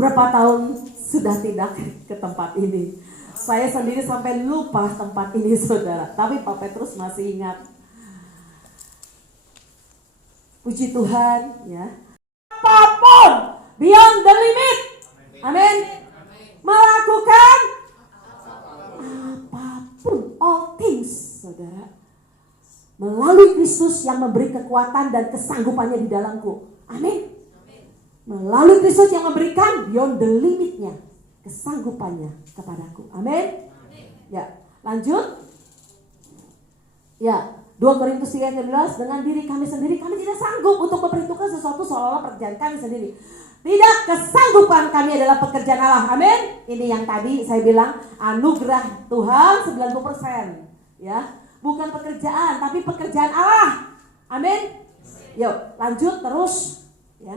Berapa tahun sudah tidak ke tempat ini. Saya sendiri sampai lupa tempat ini saudara. Tapi Pak Petrus masih ingat. Puji Tuhan ya. Apapun beyond the limit. Amin. Melakukan apapun, all things saudara. Melalui Kristus yang memberi kekuatan dan kesanggupannya di dalamku. Amin. Melalui Kristus yang memberikan beyond the limitnya, kesanggupannya kepadaku. Amin. Ya, lanjut. Ya, 2 Korintus 3:11, dengan diri kami sendiri kami tidak sanggup untuk memperhitungkan sesuatu seolah-olah pekerjaan kami sendiri. Tidak, kesanggupan kami adalah pekerjaan Allah. Amin. Ini yang tadi saya bilang anugerah Tuhan 90%. Ya, bukan pekerjaan tapi pekerjaan Allah. Amin. Yuk, lanjut terus. Ya.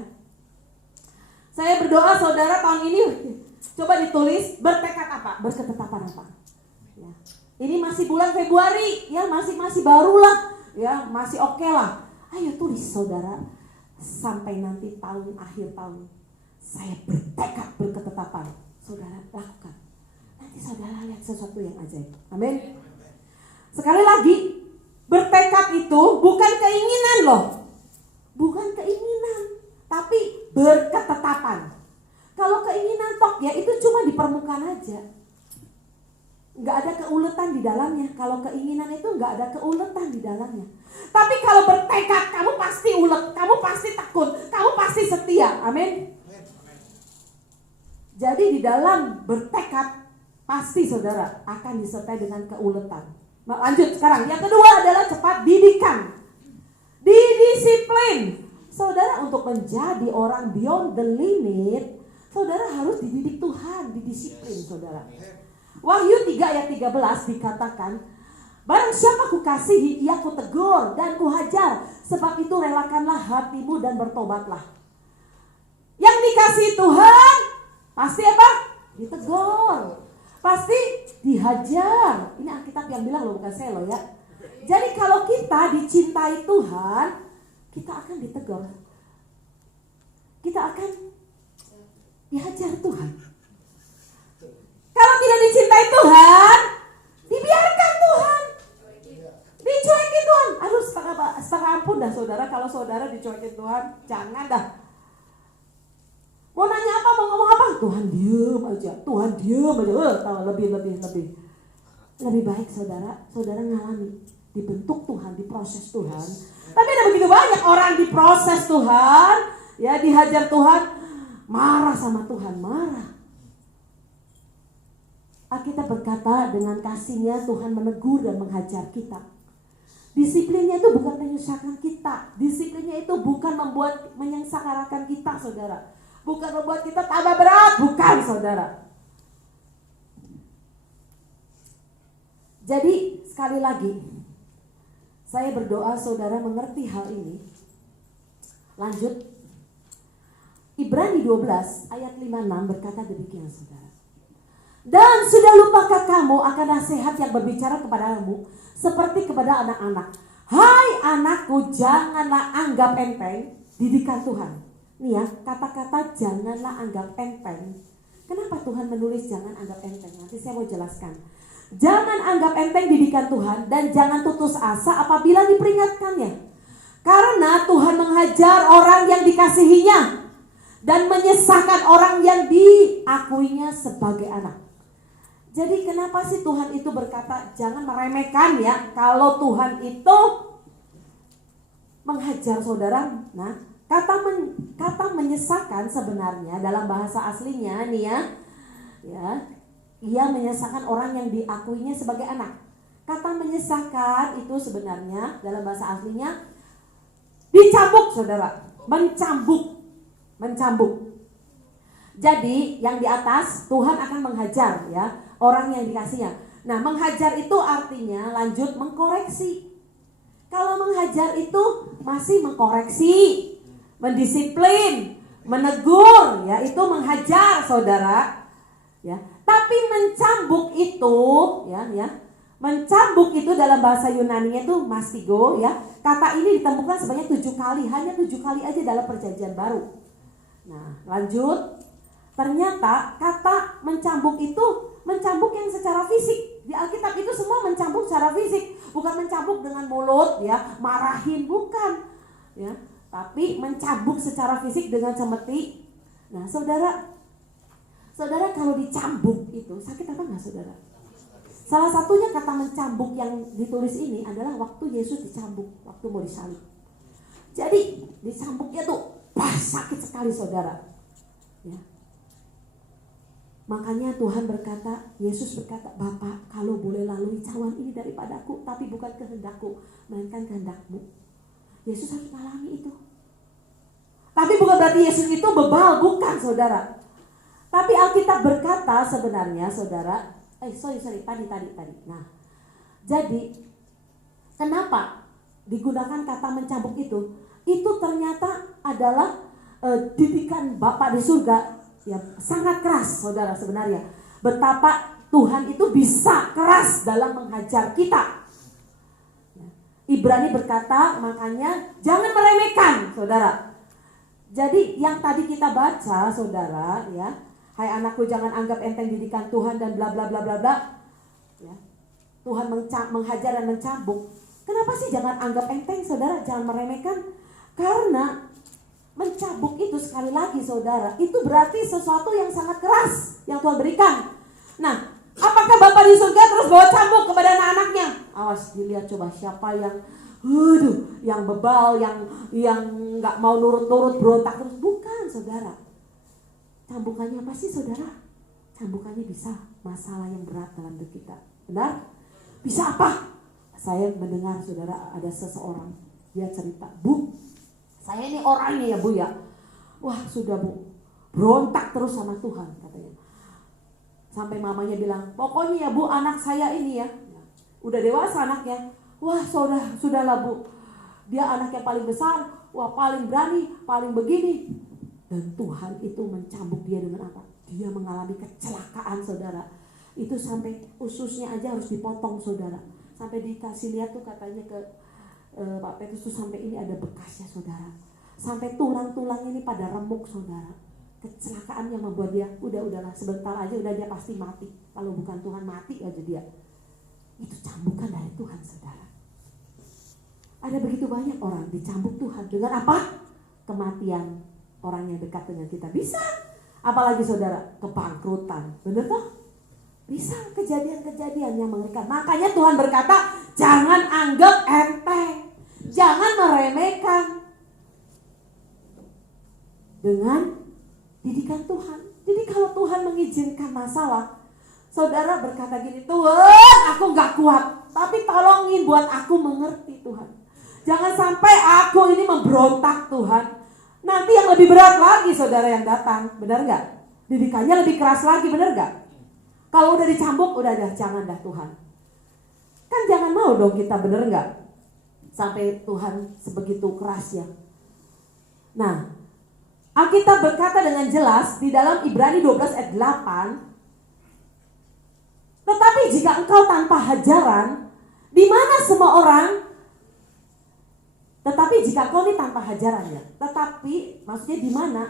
Saya berdoa saudara tahun ini coba ditulis bertekad apa, berketetapan apa. Ya. Ini masih bulan Februari, ya masih barulah, ya masih oke lah. Ayo tulis saudara, sampai nanti akhir tahun, saya bertekad berketetapan. Saudara lakukan. Nanti saudara lihat sesuatu yang ajaib. Amin. Sekali lagi, bertekad itu bukan keinginan loh, bukan keinginan, tapi berketetapan. Kalau keinginan tok ya itu cuma di permukaan aja. Nggak ada keuletan di dalamnya. Kalau keinginan itu nggak ada keuletan di dalamnya. Tapi kalau bertekad, kamu pasti ulet, kamu pasti tekun, kamu pasti setia. Amin. Jadi di dalam bertekad pasti saudara akan disertai dengan keuletan. Lanjut sekarang. Yang kedua adalah cepat didikan, didisiplin. Saudara untuk menjadi orang beyond the limit, saudara harus dididik Tuhan, didisiplin saudara. Wahyu 3 ayat 13 dikatakan, barang siapa kukasihi, ia kutegur dan kuhajar. Sebab itu relakanlah hatimu dan bertobatlah. Yang dikasihi Tuhan, pasti apa? Ditegur. Pasti dihajar. Ini Alkitab yang bilang loh, bukan saya loh ya. Jadi kalau kita dicintai Tuhan, kita akan ditegur. Kita akan dihajar Tuhan. Kalau tidak dicintai Tuhan, dibiarkan Tuhan, dicuekin Tuhan. Aduh setengah ampun dah saudara. Kalau saudara dicuekin Tuhan, jangan dah. Mau nanya apa, mau ngomong apa, Tuhan diem aja, Tuhan diem aja. Lebih baik saudara ngalami, dibentuk Tuhan, diproses Tuhan. Tapi ada begitu banyak orang diproses Tuhan, ya dihajar Tuhan, marah sama Tuhan, marah. Alkitab berkata dengan kasihnya Tuhan menegur dan menghajar kita. Disiplinnya itu bukan menyusahkan kita. Disiplinnya itu bukan menyengsarakan kita saudara. Bukan membuat kita tambah berat, bukan saudara. Jadi sekali lagi, saya berdoa saudara mengerti hal ini. Lanjut. Ibrani 12 ayat 5-6 berkata demikian saudara. Dan sudah lupakah kamu akan nasihat yang berbicara kepadamu seperti kepada anak-anak? Hai anakku, janganlah anggap enteng didikan Tuhan. Nih ya, kata-kata janganlah anggap enteng. Kenapa Tuhan menulis jangan anggap enteng? Nanti saya mau jelaskan. Jangan anggap enteng didikan Tuhan dan jangan putus asa apabila diperingatkannya. Karena Tuhan menghajar orang yang dikasihinya dan menyesahkan orang yang diakuinya sebagai anak. Jadi kenapa sih Tuhan itu berkata jangan meremehkan ya, kalau Tuhan itu menghajar saudara. Nah, kata menyesahkan sebenarnya dalam bahasa aslinya nih ya, ia menyesahkan orang yang diakuinya sebagai anak. Kata menyesahkan itu sebenarnya dalam bahasa aslinya dicambuk saudara, mencambuk. Jadi yang di atas Tuhan akan menghajar ya orang yang dikasihnya. Nah, menghajar itu artinya lanjut mengkoreksi. Kalau menghajar itu masih mengkoreksi, mendisiplin, menegur, ya itu menghajar saudara. Ya, tapi mencambuk itu, mencambuk itu dalam bahasa Yunani-nya itu mastigo, ya. Kata ini ditemukan sebanyak 7 kali, hanya 7 kali aja dalam Perjanjian Baru. Nah, lanjut. Ternyata kata mencambuk itu mencambuk yang secara fisik. Di Alkitab itu semua mencambuk secara fisik, bukan mencambuk dengan mulut ya, marahin, bukan ya, tapi mencambuk secara fisik dengan cemeti. Nah, saudara kalau dicambuk itu sakit apa enggak, saudara? Salah satunya kata mencambuk yang ditulis ini adalah waktu Yesus dicambuk, waktu mau disalib. Jadi dicambuknya tuh sakit sekali, saudara. Ya. Makanya Tuhan berkata, Yesus berkata, Bapa, kalau boleh lalui cawan ini daripadaku, tapi bukan kehendakku, melainkan kehendakmu. Yesus harus mengalami itu. Tapi bukan berarti Yesus itu bebal, bukan, saudara. Tapi Alkitab berkata sebenarnya, saudara, tadi. Nah, jadi kenapa digunakan kata mencambuk itu? Itu ternyata adalah didikan Bapa di surga ya, sangat keras, saudara, sebenarnya. Betapa Tuhan itu bisa keras dalam menghajar kita. Ibrani berkata, makanya jangan meremehkan, saudara. Jadi yang tadi kita baca, saudara, ya, hai anakku, jangan anggap enteng didikan Tuhan dan bla bla bla bla bla. Ya. Tuhan menghajar dan mencambuk. Kenapa sih jangan anggap enteng, saudara? Jangan meremehkan. Karena mencambuk itu sekali lagi, saudara, itu berarti sesuatu yang sangat keras yang Tuhan berikan. Nah, apakah Bapa di surga terus bawa cambuk kepada anak-anaknya? Awas, dilihat coba siapa yang bebal, yang nggak mau nurut-nurut, berontak terus. Bukan, saudara. Cambukannya apa sih, saudara? Cambukannya bisa masalah yang berat dalam hidup kita. Benar? Bisa apa? Saya mendengar, saudara, ada seseorang, dia cerita, Bu, saya ini orangnya ya, Bu ya. Wah, sudah, Bu, berontak terus sama Tuhan, katanya. Sampai mamanya bilang, pokoknya ya, Bu, anak saya ini ya, udah dewasa anaknya. Wah, sudahlah, Bu, dia anak yang paling besar, wah, paling berani, paling begini. Dan Tuhan itu mencambuk dia dengan apa? Dia mengalami kecelakaan, saudara. Itu sampai ususnya aja harus dipotong, saudara. Sampai dikasih lihat tuh katanya ke Pak Petrus tuh, sampai ini ada bekasnya, saudara. Sampai tulang-tulang ini pada remuk, saudara. Kecelakaan yang membuat dia udahlah sebentar aja udah dia pasti mati. Kalau bukan Tuhan mati aja dia. Itu cambukan dari Tuhan, saudara. Ada begitu banyak orang dicambuk Tuhan dengan apa? Kematian orang yang dekat dengan kita. Bisa. Apalagi, saudara, kebangkrutan. Benar toh? Bisa, kejadian-kejadian yang mengerikan. Makanya Tuhan berkata, jangan anggap enteng, jangan meremehkan dengan didikan Tuhan. Jadi kalau Tuhan mengizinkan masalah, saudara berkata gini, Tuhan, aku gak kuat, tapi tolongin buat aku mengerti, Tuhan. Jangan sampai aku ini memberontak, Tuhan. Nanti yang lebih berat lagi, saudara, yang datang. Benar gak? Didikannya lebih keras lagi, benar gak? Kalau udah dicambuk, udah jangan dah, Tuhan. Kan jangan mau dong kita, bener gak? Sampai Tuhan sebegitu keras ya. Nah, Alkitab berkata dengan jelas di dalam Ibrani 12 ayat 8, tetapi jika engkau tanpa hajaran, di mana semua orang, tetapi jika engkau ini tanpa hajaran ya, tetapi maksudnya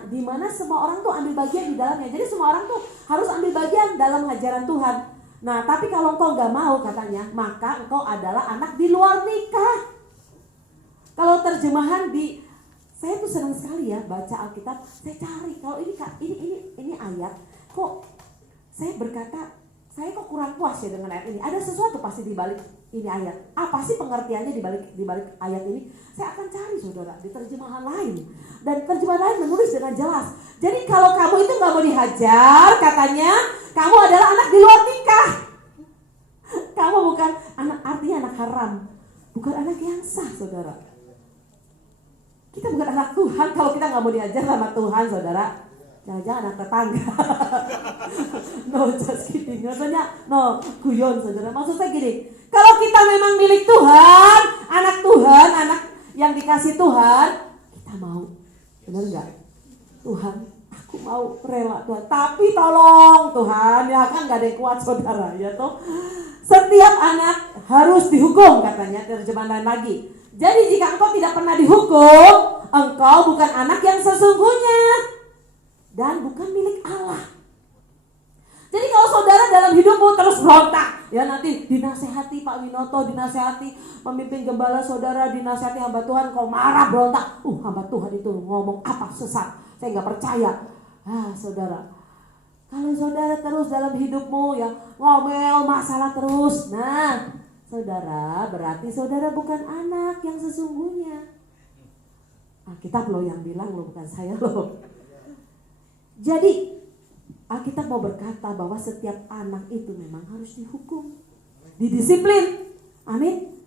di mana semua orang tuh ambil bagian di dalamnya. Jadi semua orang tuh harus ambil bagian dalam hajaran Tuhan. Nah, tapi kalau engkau gak mau, katanya, maka engkau adalah anak di luar nikah. Kalau terjemahan saya tuh senang sekali ya baca Alkitab. Saya cari kalau ini ayat, kok saya berkata, saya kok kurang puas ya dengan ayat ini. Ada sesuatu pasti di balik ini ayat. Apa sih pengertiannya di balik ayat ini? Saya akan cari, saudara, di terjemahan lain. Dan terjemahan lain menulis dengan jelas. Jadi kalau kamu itu gak mau dihajar, katanya, kamu adalah anak di luar nikah. Kamu bukan anak, artinya anak haram. Bukan anak yang sah, saudara. Kita bukan anak Tuhan kalau kita gak mau dihajar sama Tuhan, saudara. Jangan-jangan anak tetangga. No, just kidding. Maksudnya, no, guyon, saudara. Maksud saya gini, kalau kita memang milik Tuhan, anak yang dikasih Tuhan, kita mau. Benar gak? Tuhan, aku mau rela, Tuhan. Tapi tolong, Tuhan, ya kan gak ada yang kuat, saudara. Ya toh, setiap anak harus dihukum, katanya, terjemahan lagi. Jadi jika engkau tidak pernah dihukum, engkau bukan anak yang sesungguhnya dan bukan milik Allah. Jadi kalau saudara dalam hidupmu terus berontak, ya nanti dinasehati Pak Winoto, dinasehati pemimpin gembala saudara, dinasehati hamba Tuhan, kau marah berontak. Hamba Tuhan itu ngomong apa sesat, saya nggak percaya. Saudara, kalau saudara terus dalam hidupmu ya ngomel masalah terus, nah saudara berarti saudara bukan anak yang sesungguhnya. Alkitab loh yang bilang loh, bukan saya loh. Jadi Alkitab mau berkata bahwa setiap anak itu memang harus dihukum, didisiplin. Amin.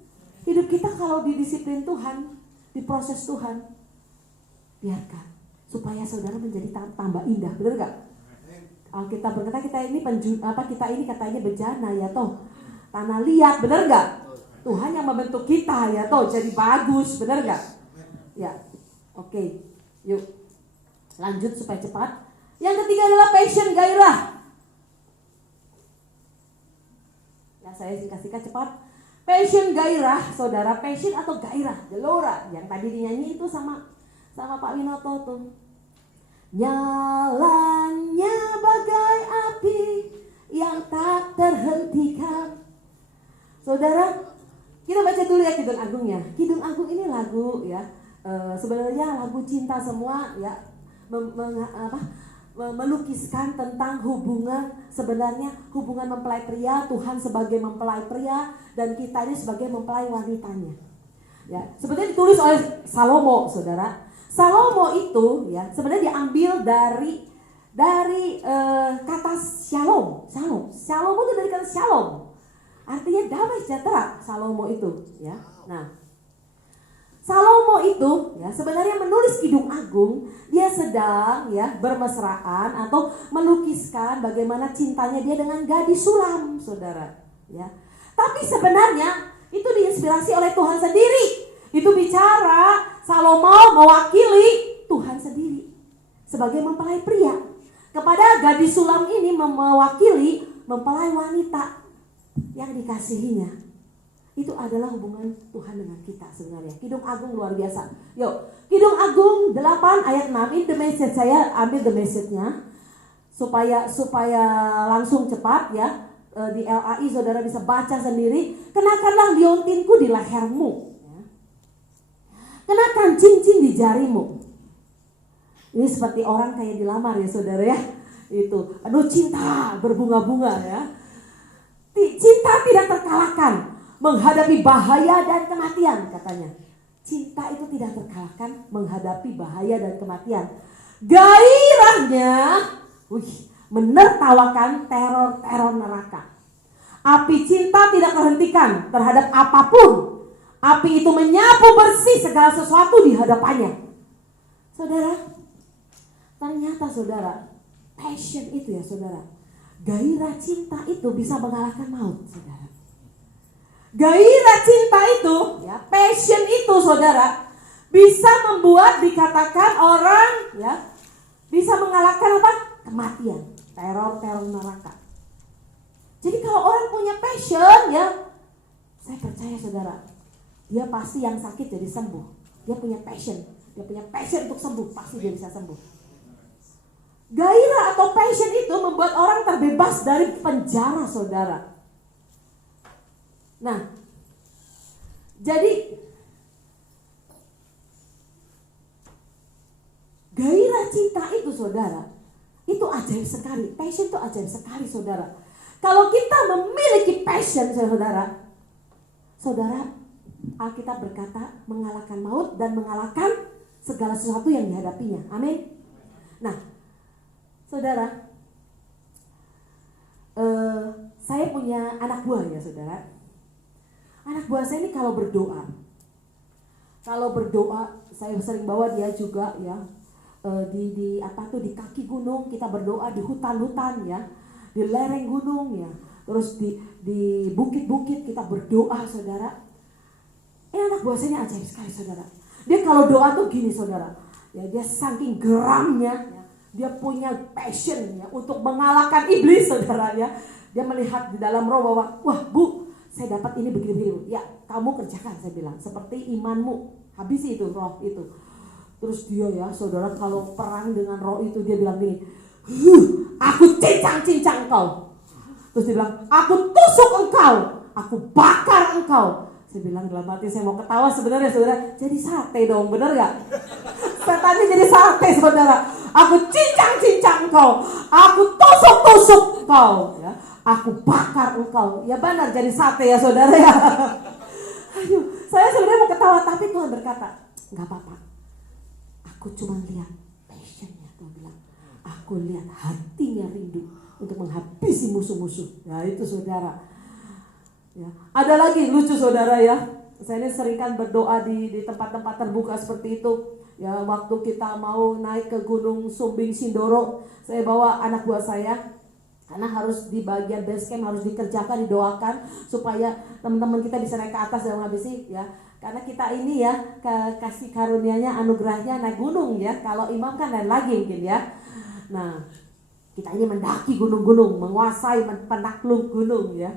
Hidup kita kalau didisiplin Tuhan, diproses Tuhan, biarkan supaya saudara menjadi tambah indah, benar gak? Alkitab berkata kita ini katanya bejana ya toh, tanah liat, benar gak? Tuhan yang membentuk kita ya toh jadi bagus, benar gak? Ya, oke. Yuk lanjut supaya cepat. Yang ketiga adalah passion, gairah. Ya saya singkat-singkat cepat. Passion, gairah, saudara. Passion atau gairah, gelora, yang tadi dinyanyi itu sama Pak Winoto tuh. Nyalanya bagai api yang tak terhentikan. Saudara, kita baca dulu ya Kidung Agungnya. Kidung Agung ini lagu ya, sebenarnya lagu cinta semua ya, melukiskan tentang hubungan, sebenarnya hubungan mempelai pria, Tuhan sebagai mempelai pria dan kita ini sebagai mempelai wanitanya. Ya, sebenarnya ditulis oleh Salomo, saudara. Salomo itu ya sebenarnya diambil dari kata shalom. Salomo itu dari kata shalom. Artinya damai sejahtera, Salomo itu ya. Nah, Salomo itu ya sebenarnya menulis Kidung Agung, dia sedang ya bermesraan atau melukiskan bagaimana cintanya dia dengan gadis Sulam, saudara. Ya. Tapi sebenarnya itu diinspirasi oleh Tuhan sendiri. Itu bicara Salomo mewakili Tuhan sendiri sebagai mempelai pria. Kepada gadis Sulam ini mewakili mempelai wanita yang dikasihinya. Itu adalah hubungan Tuhan dengan kita sebenarnya. Kidung Agung luar biasa. Yuk, Kidung Agung 8 ayat 6. Ini the message, saya ambil the message-nya supaya langsung cepat ya. Di LAI saudara bisa baca sendiri. Kenakanlah liontinku di lehermu ya. Kenakan cincin di jarimu. Ini seperti orang kayak dilamar ya saudara ya. Itu, aduh cinta berbunga-bunga ya. Cinta tidak terkalahkan menghadapi bahaya dan kematian, katanya. Cinta itu tidak terkalahkan menghadapi bahaya dan kematian. Gairahnya menertawakan teror-teror neraka. Api cinta tidak terhentikan terhadap apapun. Api itu menyapu bersih segala sesuatu di hadapannya. Saudara, ternyata saudara, passion itu ya saudara, gairah cinta itu bisa mengalahkan maut, saudara. Gairah cinta itu, ya, passion itu saudara, bisa membuat dikatakan orang ya bisa mengalahkan apa? Kematian, teror-teror neraka. Jadi kalau orang punya passion ya, saya percaya saudara, dia pasti yang sakit jadi sembuh. Dia punya passion untuk sembuh, pasti dia bisa sembuh. Gairah atau passion itu membuat orang terbebas dari penjara saudara. Nah, jadi gairah cinta itu saudara, itu ajaib sekali. Passion itu ajaib sekali saudara. Kalau kita memiliki passion saudara, Alkitab berkata mengalahkan maut dan mengalahkan segala sesuatu yang dihadapinya. Amin. Nah, saudara, saya punya anak buah ya saudara. Anak buah saya ini kalau berdoa, saya sering bawa dia juga ya di kaki gunung kita berdoa, di hutan-hutan ya, di lereng gunung ya, terus di bukit-bukit kita berdoa saudara. Anak buah saya ini ajaib sekali saudara. Dia kalau doa tuh gini saudara, ya dia saking geramnya, ya, dia punya passion ya untuk mengalahkan iblis saudara ya. Dia melihat di dalam roh bahwa wah bu, saya dapat ini begini-begini. Ya kamu kerjakan saya bilang, seperti imanmu, habisi itu roh itu. Terus dia ya saudara kalau perang dengan roh itu dia bilang gini, Aku cincang-cincang engkau. Terus dia bilang, aku tusuk engkau, aku bakar engkau. Saya bilang dalam hati, saya mau ketawa sebenarnya saudara, jadi sate dong, bener gak? Setannya jadi sate saudara. Aku cincang-cincang engkau, aku tusuk-tusuk engkau, ya. Aku bakar engkau. Ya benar jadi sate ya saudara ya. Aduh, saya sebenarnya mau ketawa, tapi Tuhan berkata, gak apa-apa. Aku cuma lihat passionnya, Tuhan bilang. Aku lihat hatinya rindu untuk menghabisi musuh-musuh. Ya itu saudara. Ya. Ada lagi lucu saudara ya. Saya ini sering kan berdoa di tempat-tempat terbuka seperti itu. Ya waktu kita mau naik ke Gunung Sumbing Sindoro, saya bawa anak buah saya. Karena harus di bagian base camp harus dikerjakan, didoakan supaya teman-teman kita bisa naik ke atas dan menghabisi ya. Karena kita ini ya kasih karunianya, anugerahnya naik gunung ya. Kalau imam kan lain lagi mungkin ya. Nah, kita ini mendaki gunung-gunung, menguasai, penakluk gunung ya.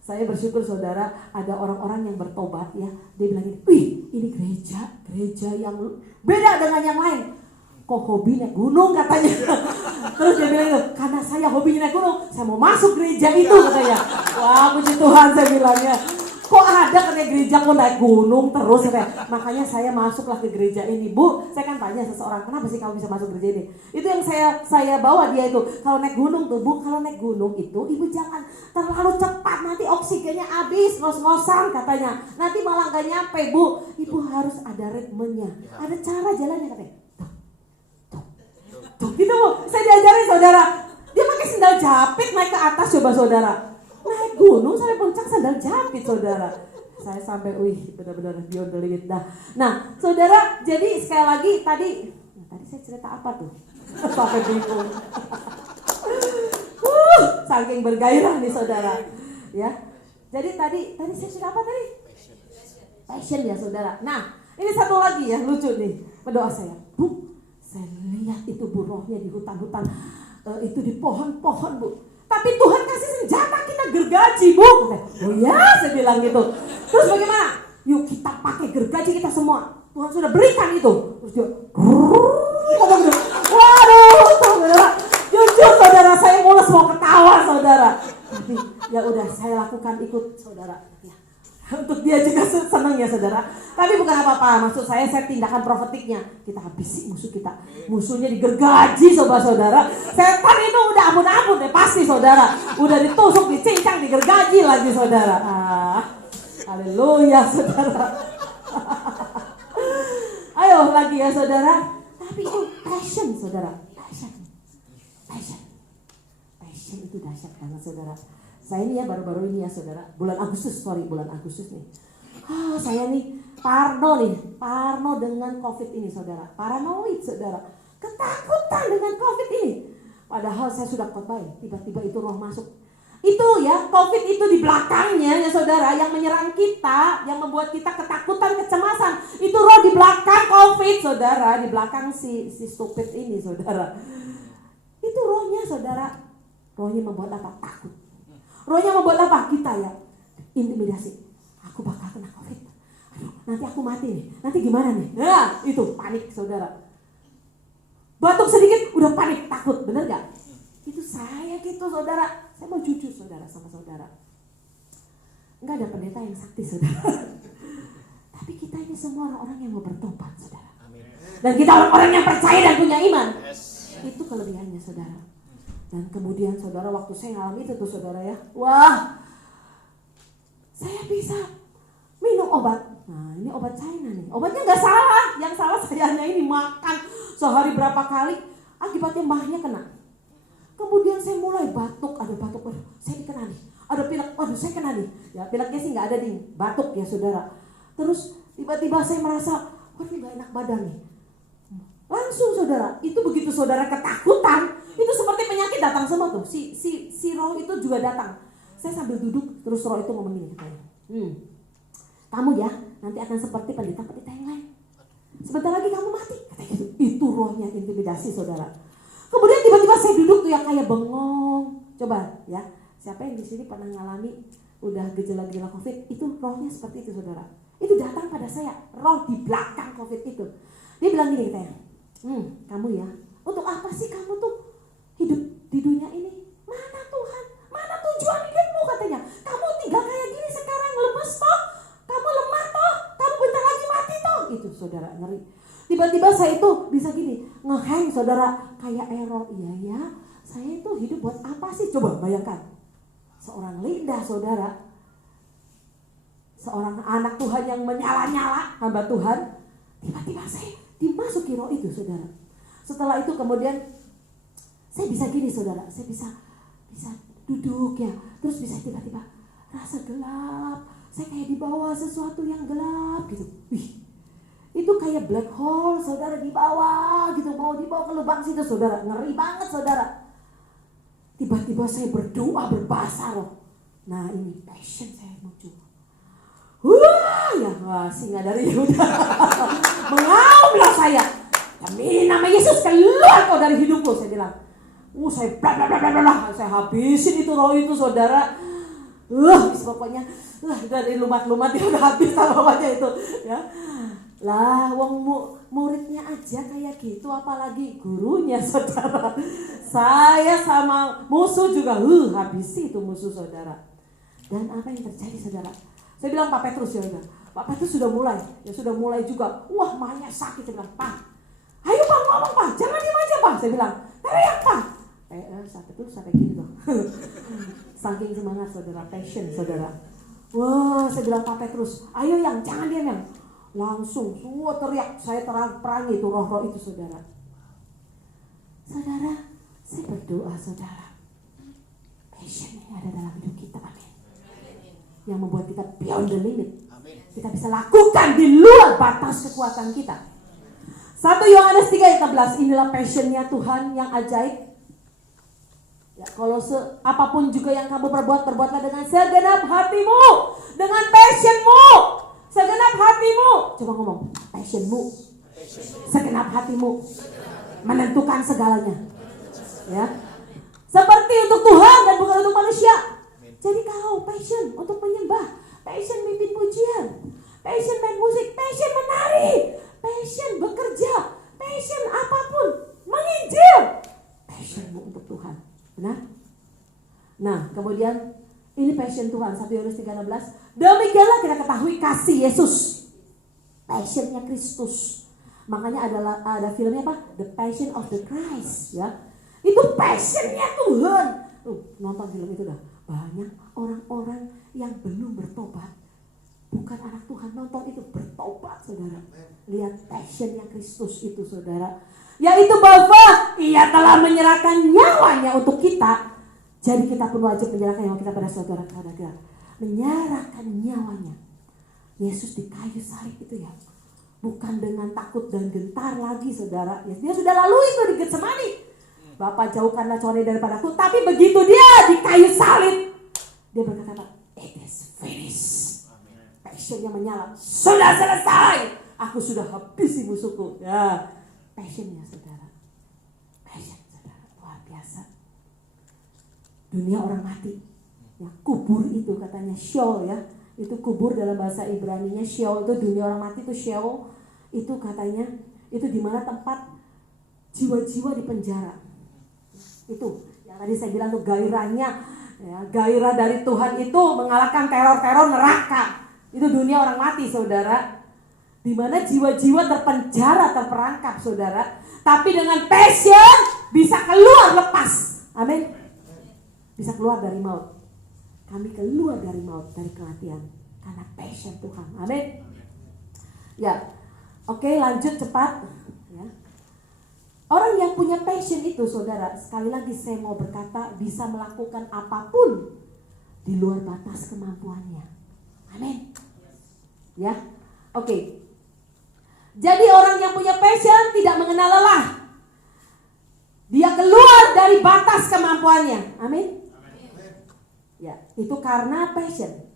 Saya bersyukur saudara ada orang-orang yang bertobat ya. Dia bilang, wih ini gereja yang beda dengan yang lain. Kok hobi naik gunung katanya. Terus dia bilang itu, karena saya hobinya naik gunung, saya mau masuk gereja itu katanya. Wah puji Tuhan saya bilangnya. Kok ada katanya gereja kok naik gunung terus katanya. Makanya saya masuklah ke gereja ini. Bu, saya kan tanya seseorang, kenapa sih kamu bisa masuk gereja ini? Itu yang saya bawa dia itu. Kalau naik gunung tuh, Bu, kalau naik gunung itu ibu jangan terlalu cepat, nanti oksigennya habis, ngos-ngosan katanya. Nanti malah gak nyampe, Bu. Ibu harus ada ritmenya, ada cara jalannya katanya. Tuh gitu Bu, saya diajarin saudara. Dia pakai sandal jepit naik ke atas coba saudara. Naik gunung sampai puncak sandal jepit saudara. Saya sampai benar-benar beyond the limit dah. Nah saudara, jadi sekali lagi tadi saya cerita apa tuh? Sampai bingung. Saking bergairah nih saudara. Ya. Jadi tadi saya cerita apa tadi? Passion ya saudara. Nah ini satu lagi ya lucu nih. Berdoa saya. Bu, saya lihat itu Bu rohnya di hutan-hutan, itu di pohon-pohon Bu. Tapi Tuhan kasih senjata kita gergaji Bu. Oh ya saya bilang gitu. Terus bagaimana? Yuk kita pakai gergaji kita semua. Tuhan sudah berikan itu. Terus dia, waduh saudara. Jujur saudara saya mulus mau ketawa saudara. Tapi ya udah saya lakukan ikut saudara. Ya. Untuk dia juga senang ya saudara. Tapi bukan apa-apa, maksud saya tindakan profetiknya. Kita habisi musuh kita. Musuhnya digergaji saudara. Setan itu udah ampun-ampun deh pasti saudara. Udah ditusuk, dicincang, digergaji lagi saudara. Haleluya saudara. Ayo lagi ya saudara. Tapi itu passion saudara. Passion itu dahsyat banget saudara. Saya ini ya baru-baru ini ya saudara, bulan Agustus nih. Saya nih parno dengan COVID ini saudara, paranoid saudara, ketakutan dengan COVID ini. Padahal saya sudah khotbah, tiba-tiba itu roh masuk. Itu ya COVID itu di belakangnya ya saudara, yang menyerang kita, yang membuat kita ketakutan, kecemasan. Itu roh di belakang COVID saudara, di belakang si stupid ini saudara. Itu rohnya saudara, rohnya membuat apa? Takut. Rohnya membuat apa? Kita ya intimidasi. Aku bakal kena COVID. Aduh, nanti aku mati nih. Nanti gimana nih? Nah, itu panik saudara. Batuk sedikit udah panik, takut, bener gak? Itu saya gitu saudara. Saya mau jujur saudara sama saudara. Enggak ada pendeta yang sakti saudara. Tapi kita ini semua orang-orang yang mau bertobat saudara. Dan kita orang-orang yang percaya dan punya iman. Itu kelebihannya saudara. Dan kemudian saudara waktu saya ngalami itu tuh saudara ya, wah saya bisa minum obat. Nah ini obat China nih, obatnya gak salah. Yang salah saya hanya ini makan sehari berapa kali, akibatnya mahnya kena. Kemudian saya mulai batuk, ada batuk, saya dikena nih. Ada pilek, waduh saya kena nih. Ya pileknya sih gak ada nih, batuk ya saudara. Terus tiba-tiba saya merasa, waduh gak enak badan nih. Langsung saudara, itu begitu saudara ketakutan, itu seperti penyakit datang semua tuh. Si roh itu juga datang. Saya sambil duduk, terus roh itu ngomong gini katanya. Kamu ya, nanti akan seperti pendeta-pendeta yang lain. Sebentar lagi kamu mati. Katanya gitu. Itu rohnya intimidasi saudara. Kemudian tiba-tiba saya duduk tuh yang kayak bengong. Coba ya, siapa yang di sini pernah ngalami udah gejala-gejala COVID, itu rohnya seperti itu saudara. Itu datang pada saya, roh di belakang COVID itu. Dia bilang gini katanya, kamu ya, untuk apa sih kamu tuh blank saudara, kayak error. Iya ya, saya itu hidup buat apa sih? Coba bayangkan, seorang Linda saudara, seorang anak Tuhan yang menyala-nyala, hamba Tuhan, tiba-tiba saya dimasuki roh itu saudara. Setelah itu kemudian saya bisa gini saudara, saya bisa duduk ya, terus bisa tiba-tiba rasa gelap, saya kayak di bawah sesuatu yang gelap gitu. Wih, itu kayak black hole saudara, di bawah gitu, mau dibawa ke lubang situ saudara, ngeri banget saudara. Tiba-tiba saya berdoa berbahasa roh. Nah ini passion saya muncul. Singa dari Yehuda. Mengaumlah saya. Demi nama Yesus, keluar kau dari hidupku, saya bilang. Saya bla bla bla bla bla, saya habisin itu roh itu saudara. Pokoknya dari lumat-lumat dia udah habis lah pokoknya itu ya. Lah wong muridnya aja kayak gitu, apalagi gurunya saudara. Saya sama musuh juga habisi itu musuh saudara. Dan apa yang terjadi saudara? Saya bilang Pak Petrus ya, Pak Petrus sudah mulai juga. Wah mahnya sakit, saya bilang, Pak, ayo Pak ngomong Pak, jangan diam aja Pak. Saya bilang, teriak Pak. Sampai tuh sampai gini loh. Saking semangat saudara, passion saudara. Wah saya bilang Pak Petrus, ayo yang jangan diam yang. Langsung semua teriak, saya perangi itu roh-roh itu saudara. Saudara, saya berdoa saudara, passion yang ada dalam hidup kita, amin. Yang membuat kita beyond the limit. Kita bisa lakukan di luar batas kekuatan kita. 1 Yohanes 3:11, inilah passionnya Tuhan yang ajaib. Ya, kalau apapun juga yang kamu perbuatlah dengan segenap hatimu, dengan passionmu, segenap hatimu. Coba ngomong, passionmu, segenap hatimu, menentukan segalanya. Ya, seperti untuk Tuhan dan bukan untuk manusia. Jadi kau passion untuk menyembah, passion mimpin pujian, passion main musik, passion menari, passion bekerja, passion apapun, menginjil, passionmu untuk Tuhan. Benar? Nah, kemudian ini passion Tuhan, 1 Yohanes 3:16. Demikianlah kita ketahui kasih Yesus, passionnya Kristus. Makanya ada filmnya apa? The Passion of the Christ, ya. Itu passionnya Tuhan. Nonton film itu dah. Banyak orang-orang yang belum bertobat, bukan anak Tuhan, nonton itu bertobat saudara. Lihat passionnya Kristus itu saudara, yaitu bahwa Ia telah menyerahkan nyawanya untuk kita. Jadi kita pun wajib menyerahkan nyawa kita pada saudara kita, menyerahkan nyawanya. Yesus di kayu salib itu ya, bukan dengan takut dan gentar lagi saudara. Ya, dia sudah lalui itu di Getsemani. Bapa jauhkanlah corone daripadaku. Tapi begitu dia di kayu salib, dia berkata, it is finished. Passionnya menyala. Sudah selesai. Aku sudah habisi musuhku. Ya, passionnya saudara. Passion saudara luar biasa. Dunia orang mati. Ya, kubur itu katanya Sheol ya. Itu kubur dalam bahasa Ibrani-nya Sheol itu dunia orang mati itu Sheol. Itu katanya itu di mana tempat jiwa-jiwa di penjara. Itu yang tadi saya bilang tuh gairahnya ya, gairah dari Tuhan itu mengalahkan teror-teror neraka. Itu dunia orang mati saudara, di mana jiwa-jiwa terpenjara, terperangkap saudara, tapi dengan passion bisa keluar lepas. Amin. Bisa keluar dari maut. Kami keluar dari maut, dari kematian karena passion Tuhan. Amin. Ya. Oke, lanjut cepat ya. Orang yang punya passion itu saudara, sekali lagi saya mau berkata, bisa melakukan apapun di luar batas kemampuannya. Amin. Ya, oke. Jadi orang yang punya passion tidak mengenal lelah. Dia keluar dari batas kemampuannya. Amin. Ya, itu karena passion.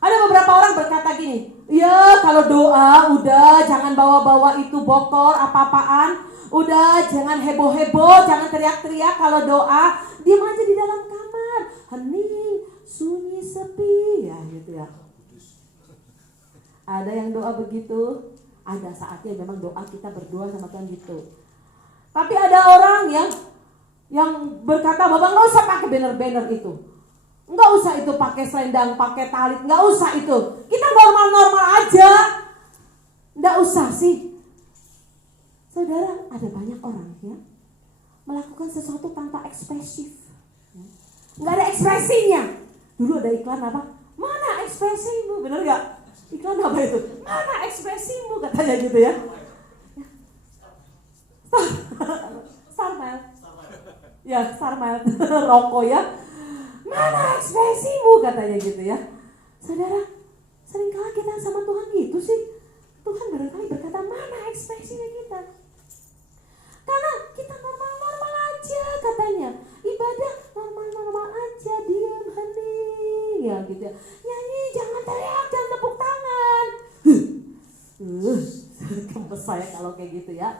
Ada beberapa orang berkata gini, ya kalau doa udah jangan bawa-bawa itu bokor apa-apaan. Udah jangan heboh-heboh, jangan teriak-teriak. Kalau doa, diam aja di dalam kamar, hening, sunyi, sepi, ya gitu ya. Ada yang doa begitu, ada saatnya memang doa kita berdoa sama Tuhan gitu. Tapi ada orang yang berkata, Bapak nggak usah pakai banner-banner itu, nggak usah itu pakai selendang, pakai tali, nggak usah itu. Kita normal-normal aja, nggak usah sih. Saudara, ada banyak orang ya melakukan sesuatu tanpa ekspresif. Nggak ada ekspresinya. Dulu ada iklan apa? Mana ekspresimu? Bener nggak? Iklan apa itu? Mana ekspresimu? Katanya gitu ya. Starmile. Ya, Starmile. Rokok ya. Mana ekspresimu? Katanya gitu ya. Saudara, seringkali kita sama Tuhan gitu sih. Tuhan barangkali berkata, mana ekspresinya kita? Karena kita normal-normal aja katanya. Ibadah normal-normal aja, diam, hening. Ya gitu ya. Nyanyi, jangan teriak, jangan tepuk tangan. Kempes saya kalau kayak gitu ya.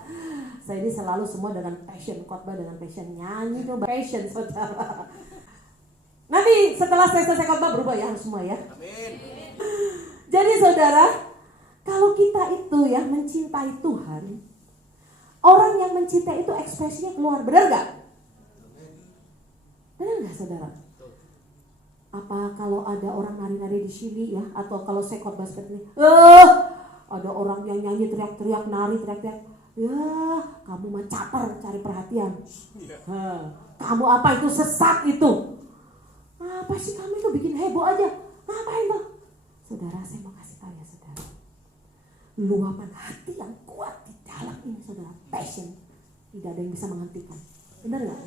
Saya ini selalu semua dengan passion, khotbah dengan passion, nyanyi coba passion saudara. Nanti setelah saya selesai khotbah berubah ya harus semua ya. Amin. Jadi saudara, kalau kita itu ya mencintai Tuhan, orang yang mencintai itu ekspresinya keluar, benar gak? Benar gak saudara? Apa kalau ada orang nari-nari di sini ya, atau kalau saya khotbah seperti ini, ada orang yang nyanyi teriak-teriak, nari teriak-teriak, ya kamu mah caper cari perhatian. Kamu apa itu sesat itu? Apa sih kamu itu bikin heboh aja? Ngapain tuh? Saudara, saya mau kasih tahu ya saudara, luapan hati yang kuat di dalam ini saudara, passion, tidak ada yang bisa menghentikan. Benar gak?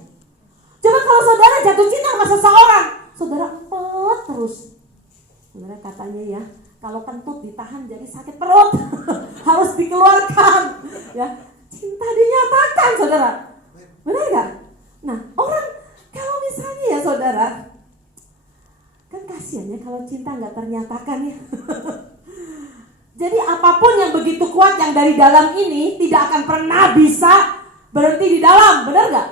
Coba kalau saudara jatuh cinta sama seseorang, saudara empet terus. Saudara katanya ya, kalau kentut ditahan jadi sakit perut. Harus dikeluarkan. Ya, cinta dinyatakan saudara. Benar gak? Nah, orang kalau misalnya ya saudara, kan kasihan ya kalau cinta gak ternyatakan ya. Jadi apapun yang begitu kuat yang dari dalam ini tidak akan pernah bisa berhenti di dalam, benar gak?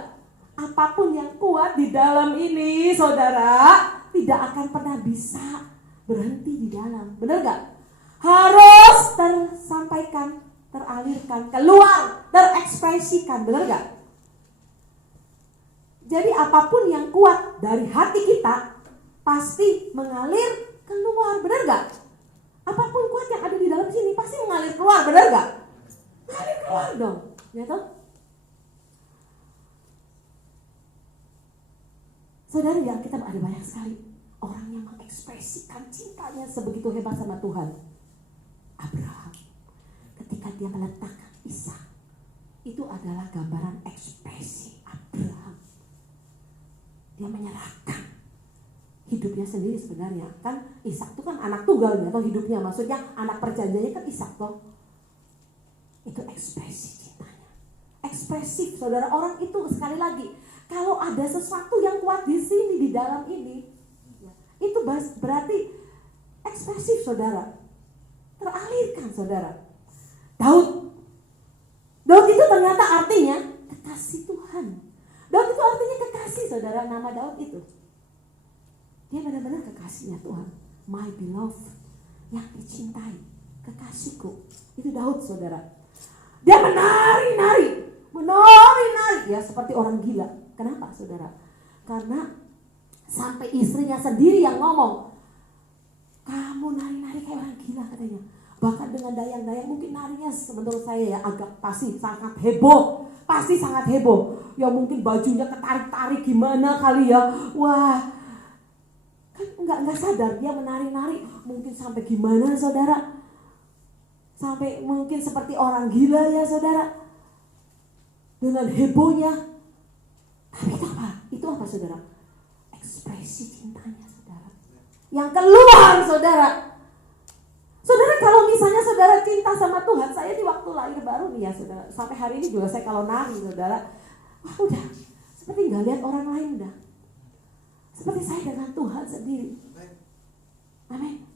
Apapun yang kuat di dalam ini saudara tidak akan pernah bisa berhenti di dalam, benar gak? Harus tersampaikan, teralirkan, keluar, terekspresikan, benar gak? Jadi apapun yang kuat dari hati kita pasti mengalir keluar, benar gak? Apapun kuat yang ada di dalam sini pasti mengalir keluar, benar gak? Mengalir keluar dong, ya toh? Saudara di Alkitab ada banyak sekali orang yang mengekspresikan cintanya sebegitu hebat sama Tuhan. Abraham, ketika dia meletakkan Ishak, itu adalah gambaran ekspresi Abraham. Dia menyerahkan hidupnya sendiri sebenarnya. Kan Ishak itu kan anak tunggalnya atau hidupnya, maksudnya anak perjanjiannya kan Ishak toh. Itu ekspresi cintanya. Ekspresif saudara, orang itu sekali lagi, kalau ada sesuatu yang kuat di sini, di dalam ini, itu berarti ekspresif saudara. Teralirkan saudara. Daud itu ternyata artinya kekasih Tuhan. Daud itu artinya kekasih saudara, nama Daud itu. Dia benar-benar kekasihnya Tuhan. My beloved, yang dicintai, kekasihku. Itu Daud saudara. Dia menari-nari. Ya seperti orang gila. Kenapa saudara? Karena sampai istrinya sendiri yang ngomong, kamu nari-nari kayak orang gila katanya. Bahkan dengan dayang-dayang, mungkin narinya menurut saya ya agak pasti sangat heboh. Pasti sangat heboh. Ya mungkin bajunya ketarik-tarik gimana kali ya. Wah, kan enggak sadar dia menari-nari. Mungkin sampai gimana saudara. Sampai mungkin seperti orang gila ya saudara. Dengan hebohnya. Tapi itu apa? Itu apa saudara? Ekspresi cintanya saudara. Yang keluar saudara. Saudara kalau misalnya saudara cinta sama Tuhan, saya di waktu lahir baru nih ya saudara. Sampai hari ini juga saya kalau nari saudara. Wah udah, seperti gak lihat orang lain udah. Seperti saya dengan Tuhan sendiri. Amin.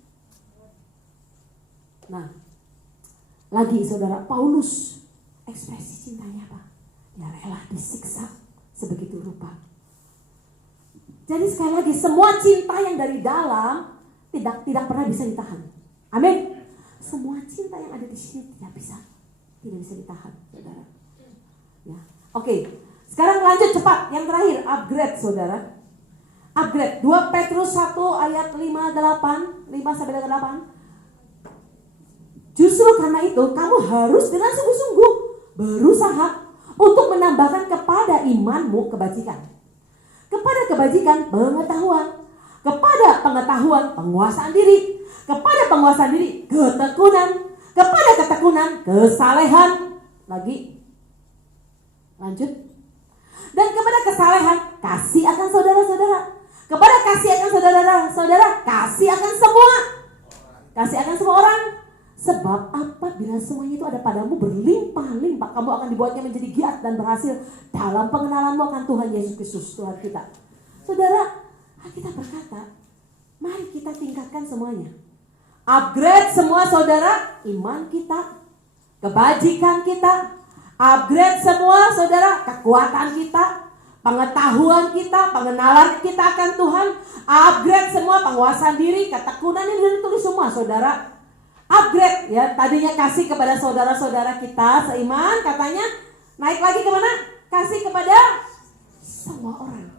Nah, lagi saudara, Paulus ekspresi cintanya apa? Ya rela disiksa sebegitu rupa. Jadi sekali lagi, semua cinta yang dari dalam tidak pernah bisa ditahan. Amin. Semua cinta yang ada di sini tidak bisa ditahan, saudara. Ya, oke. Sekarang lanjut cepat. Yang terakhir, upgrade, saudara. Upgrade. 2 Petrus 1 ayat 5-8. Justru karena itu kamu harus dengan sungguh-sungguh berusaha untuk menambahkan kepada imanmu kebajikan. Kepada kebajikan pengetahuan. Kepada pengetahuan penguasaan diri. Kepada penguasaan diri ketekunan. Kepada ketekunan kesalehan. Lagi. Lanjut. Dan kepada kesalehan kasih akan saudara-saudara. Kepada kasih akan saudara-saudara, kasih akan semua. Kasih akan semua orang. Sebab apabila semuanya itu ada padamu berlimpah-limpah, kamu akan dibuatnya menjadi giat dan berhasil dalam pengenalanmu akan Tuhan Yesus Kristus, Tuhan kita. Saudara, kita berkata, mari kita tingkatkan semuanya. Upgrade semua saudara, iman kita, kebajikan kita. Upgrade semua saudara, kekuatan kita, pengetahuan kita, pengenalan kita akan Tuhan. Upgrade semua penguasaan diri, ketekunan ini ditulis semua saudara. Upgrade ya, tadinya kasih kepada saudara-saudara kita seiman, katanya naik lagi kemana? Kasih kepada semua orang.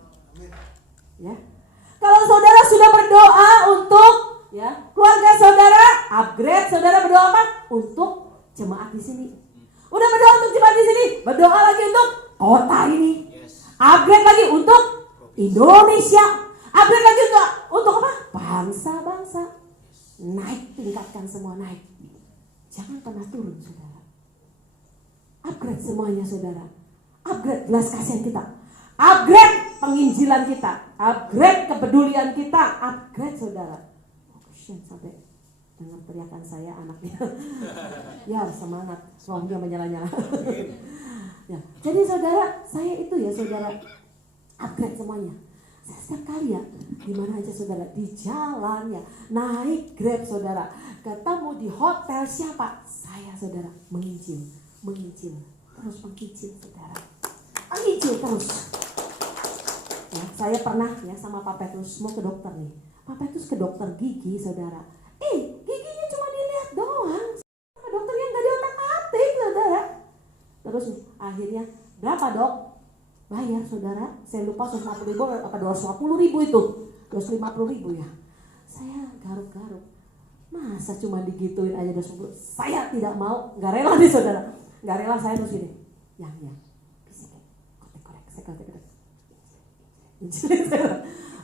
Ya, kalau saudara sudah berdoa untuk ya keluarga saudara, upgrade saudara berdoa apa? Untuk jemaat di sini. Udah berdoa untuk jemaat di sini, berdoa lagi untuk kota ini. Upgrade lagi untuk Indonesia. Upgrade lagi untuk apa? Bangsa-bangsa. Naik, tingkatkan semua naik. Jangan pernah turun saudara. Upgrade semuanya saudara. Upgrade belas kasihan kita. Upgrade penginjilan kita. Upgrade kepedulian kita. Upgrade saudara. Sampai dengar teriakan saya anaknya. Ya semangat. Rohnya menyala-nyala. Ya, jadi saudara, saya itu ya saudara. Upgrade semuanya. Saya setiap kali ya, di mana aja saudara, di jalan ya, naik Grab saudara, ketemu di hotel siapa? Saya saudara, menginjil, terus menginjil saudara, menginjil terus. Ya, saya pernah ya sama Pak Petrus mau ke dokter nih, Pak Petrus ke dokter gigi saudara, giginya cuma dilihat doang, sama dokternya nggak diotak-atik saudara. Terus akhirnya berapa dok? Bayar saudara, saya lupa 150.000 apa 250.000 itu, 250.000 ya. Saya garuk-garuk, masa cuma digituin aja 250. Saya tidak mau, nggak rela nih saudara, nggak rela saya terus gini, yang, korek.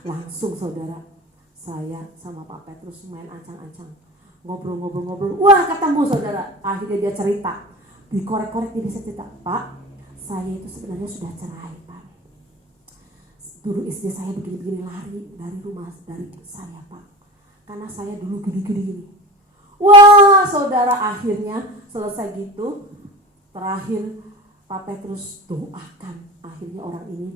Langsung saudara, saya sama Pak Petrus main ancang-ancang, ngobrol, wah ketemu saudara, akhirnya dia cerita, dikorek-korek dia bisa cerita, Pak. Saya itu sebenarnya sudah cerai Pak. Dulu istri saya begini-begini lari dari rumah, dari saya Pak. Karena saya dulu gini-gini. Wah saudara, akhirnya selesai gitu. Terakhir Pak Petrus doakan. Akhirnya orang ini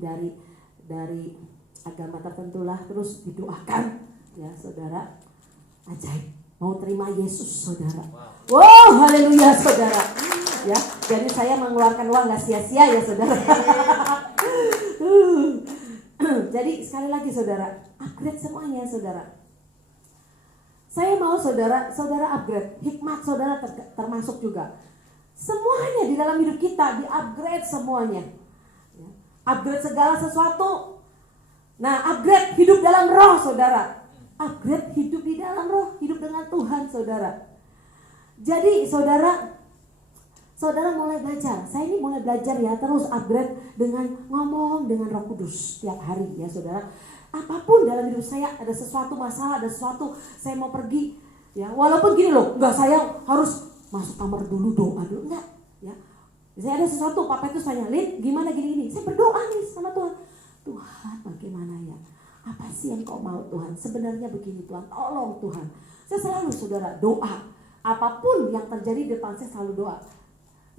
dari agama tertentu lah, terus didoakan. Ya saudara, ajaib. Mau terima Yesus saudara. Wow, haleluya saudara. Ya, jadi saya mengeluarkan uang gak sia-sia ya saudara. Jadi sekali lagi saudara, upgrade semuanya saudara. Saya mau saudara upgrade, hikmat saudara termasuk juga. Semuanya di dalam hidup kita di-upgrade semuanya. Ya. Upgrade segala sesuatu. Nah, upgrade hidup dalam roh saudara. Upgrade hidup di dalam roh, hidup dengan Tuhan saudara. Jadi saudara mulai belajar. Saya ini mulai belajar ya, terus upgrade dengan ngomong dengan Roh Kudus tiap hari ya saudara. Apapun dalam hidup saya, ada sesuatu masalah, ada sesuatu saya mau pergi ya. Walaupun gini loh, enggak saya harus masuk kamar dulu doa dulu, enggak ya. Saya ada sesuatu, Pak Petrus tanya, Lid gimana gini-gini. Saya berdoa nih sama Tuhan. Tuhan bagaimana ya? Apa sih yang kau mau Tuhan? Sebenarnya begini Tuhan, tolong Tuhan. Saya selalu saudara doa. Apapun yang terjadi di depan saya selalu doa.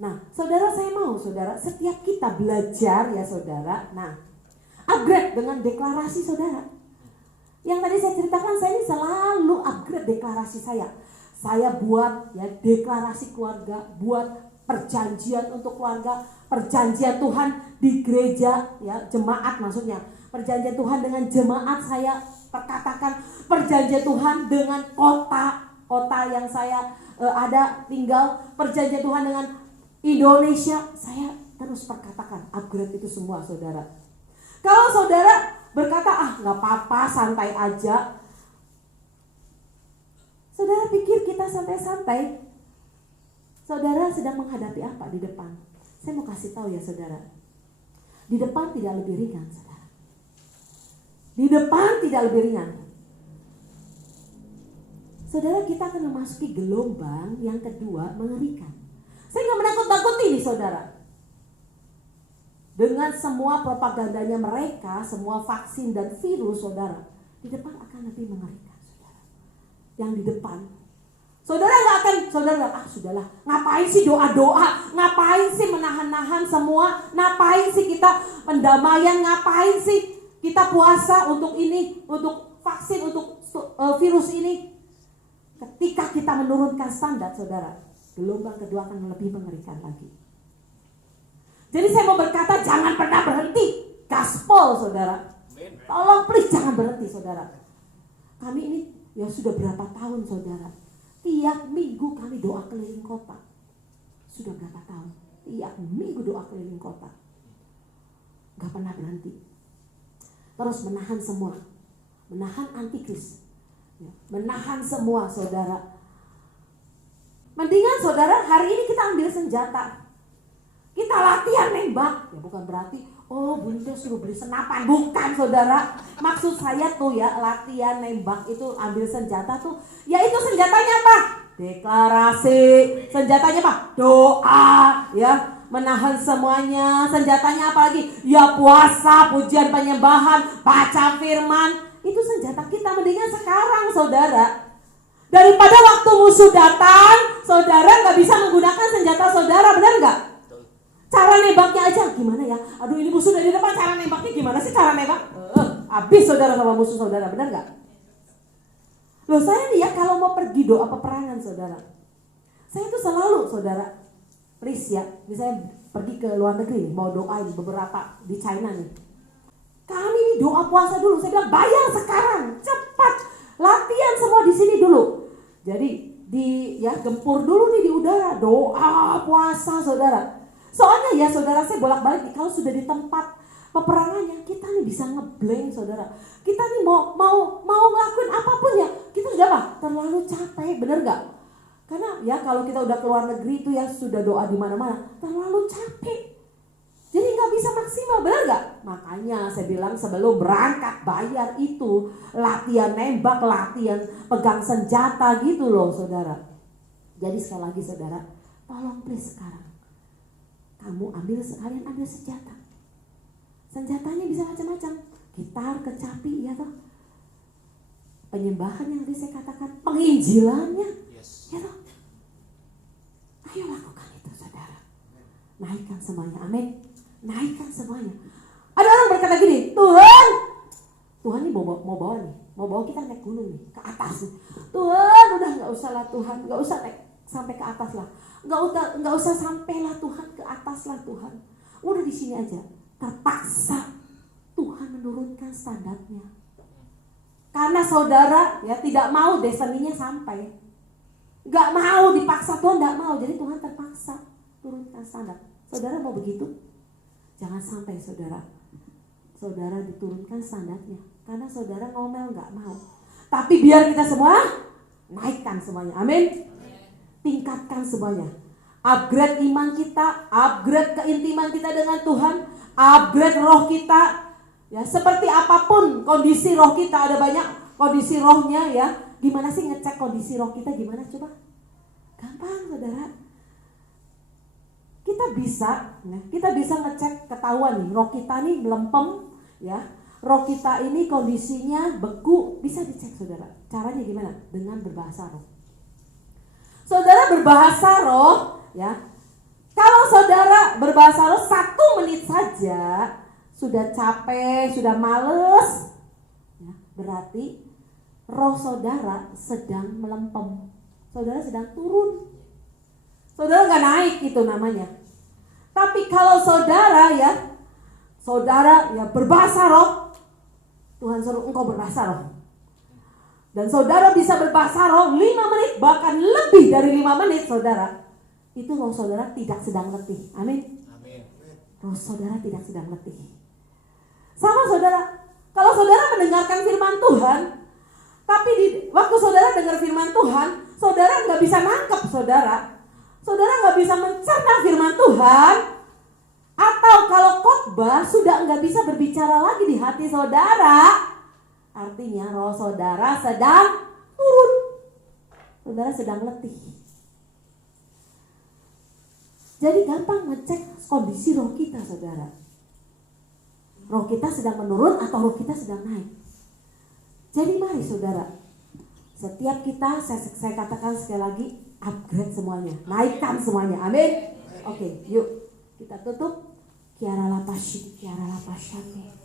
Nah, saudara saya mau saudara, setiap kita belajar ya saudara, nah upgrade dengan deklarasi saudara. Yang tadi saya ceritakan, saya ini selalu upgrade deklarasi saya. Saya buat ya deklarasi keluarga, buat perjanjian untuk keluarga, perjanjian Tuhan di gereja ya, jemaat maksudnya. Perjanjian Tuhan dengan jemaat saya perkatakan, perjanjian Tuhan dengan kota yang saya ada tinggal, perjanjian Tuhan dengan Indonesia, saya terus perkatakan, upgrade itu semua saudara. Kalau saudara berkata, gak apa-apa santai aja, saudara pikir kita santai-santai, saudara sedang menghadapi apa di depan? Saya mau kasih tahu ya saudara, di depan tidak lebih ringan saudara. Di depan tidak lebih ringan. Saudara, kita akan memasuki gelombang yang kedua mengerikan. Saya nggak menakut-nakuti nih saudara. Dengan semua propagandanya mereka, semua vaksin dan virus saudara, di depan akan lebih mengerikan saudara. Yang di depan. Saudara nggak akan, saudara sudahlah, ngapain sih doa-doa, ngapain sih menahan-nahan semua, ngapain sih kita pendamaian, ngapain sih kita puasa untuk ini, untuk vaksin, untuk virus ini. Ketika kita menurunkan standar saudara, gelombang kedua akan lebih mengerikan lagi. Jadi saya mau berkata jangan pernah berhenti, gaspol saudara. Tolong please jangan berhenti saudara. Kami ini ya sudah berapa tahun saudara, tiap minggu kami doa keliling kota. Sudah berapa tahun? Tiap minggu doa keliling kota. Gak pernah berhenti. Terus menahan semua. Menahan antikris. Menahan semua saudara. Mendingan saudara hari ini kita ambil senjata. Kita latihan nembak. Ya bukan berarti bunda suruh beli senapan. Bukan saudara. Maksud saya tuh ya latihan nembak itu ambil senjata tuh. Ya itu senjatanya apa? Deklarasi. Senjatanya apa? Doa. Ya menahan semuanya. Senjatanya apa lagi? Ya puasa, pujian, penyembahan, baca firman. Itu senjata kita mendingan sekarang saudara. Daripada waktu musuh datang, saudara gak bisa menggunakan senjata saudara, benar gak? Cara nembaknya aja gimana ya? Aduh ini musuh dari depan, cara nembaknya gimana sih cara nembak? Habis saudara sama musuh saudara, benar gak? Loh saya nih ya kalau mau pergi doa peperangan saudara, saya itu selalu saudara, please ya, misalnya pergi ke luar negeri nih, mau doa ini beberapa di China nih. Kami ini doa puasa dulu, saya bilang bayar sekarang, cepat, latihan semua di sini dulu. Jadi gempur dulu nih di udara, doa puasa saudara. Soalnya ya saudara saya bolak-balik nih, kalau sudah di tempat peperangannya kita nih bisa ngeblank saudara. Kita nih mau ngelakuin apapun ya, kita sudah apa? Terlalu capek, bener gak? Karena ya kalau kita udah keluar negeri itu ya sudah doa di mana-mana, terlalu capek. Jadi gak bisa maksimal, benar gak? Makanya saya bilang sebelum berangkat bayar itu latihan nembak, latihan pegang senjata gitu loh saudara. Jadi sekali lagi saudara, tolong please sekarang kamu sekalian ambil senjata. Senjatanya bisa macam-macam, gitar, kecapi ya toh. Penyembahan yang tadi saya katakan, penginjilannya ya toh. Ayo lakukan itu saudara. Naikkan semuanya, amin. Naikkan semuanya. Ada orang berkata gini, Tuhan nih mau bawa kita naik gunung nih, ke atas nih. Tuhan udah gak usah lah Tuhan, gak usah naik sampai ke atas lah. Gak usah sampailah Tuhan ke atas lah Tuhan. Udah di sini aja. Terpaksa Tuhan menurunkan standarnya. Karena saudara ya tidak mau destininya sampai. Gak mau dipaksa, Tuhan gak mau. Jadi Tuhan terpaksa turunkan standar. Saudara mau begitu? Jangan sampai saudara diturunkan standarnya. Karena saudara ngomel gak mau. Tapi biar kita semua naikkan semuanya. Amin. Tingkatkan semuanya. Upgrade iman kita, upgrade keintiman kita dengan Tuhan, upgrade roh kita. Ya, seperti apapun kondisi roh kita, ada banyak kondisi rohnya ya. Gimana sih ngecek kondisi roh kita gimana coba? Gampang saudara. Kita bisa ngecek ketahuan nih, roh kita nih melempem ya. Roh kita ini kondisinya beku, bisa dicek saudara. Caranya gimana? Dengan berbahasa roh. Saudara berbahasa roh ya. Kalau saudara berbahasa roh 1 menit saja sudah capek, sudah males ya, berarti roh saudara sedang melempem. Saudara sedang turun. Saudara gak naik itu namanya. Tapi kalau saudara ya berbahasa roh, Tuhan suruh engkau berbahasa roh. Dan saudara bisa berbahasa roh 5 menit, bahkan lebih dari 5 menit saudara. Itu roh saudara tidak sedang letih. Amin. Roh saudara tidak sedang letih. Sama saudara, kalau saudara mendengarkan firman Tuhan, tapi waktu saudara dengar firman Tuhan, saudara gak bisa nangkep saudara. Saudara gak bisa mencerna firman Tuhan, Kalau khotbah sudah nggak bisa berbicara lagi di hati saudara, artinya roh saudara sedang turun. Saudara sedang letih. Jadi gampang ngecek kondisi roh kita, saudara. Roh kita sedang menurun atau roh kita sedang naik. Jadi mari saudara, setiap kita, saya katakan sekali lagi, upgrade semuanya, naikkan semuanya, amin. Oke, yuk kita tutup. Kiara lapashit, kiara lapashame.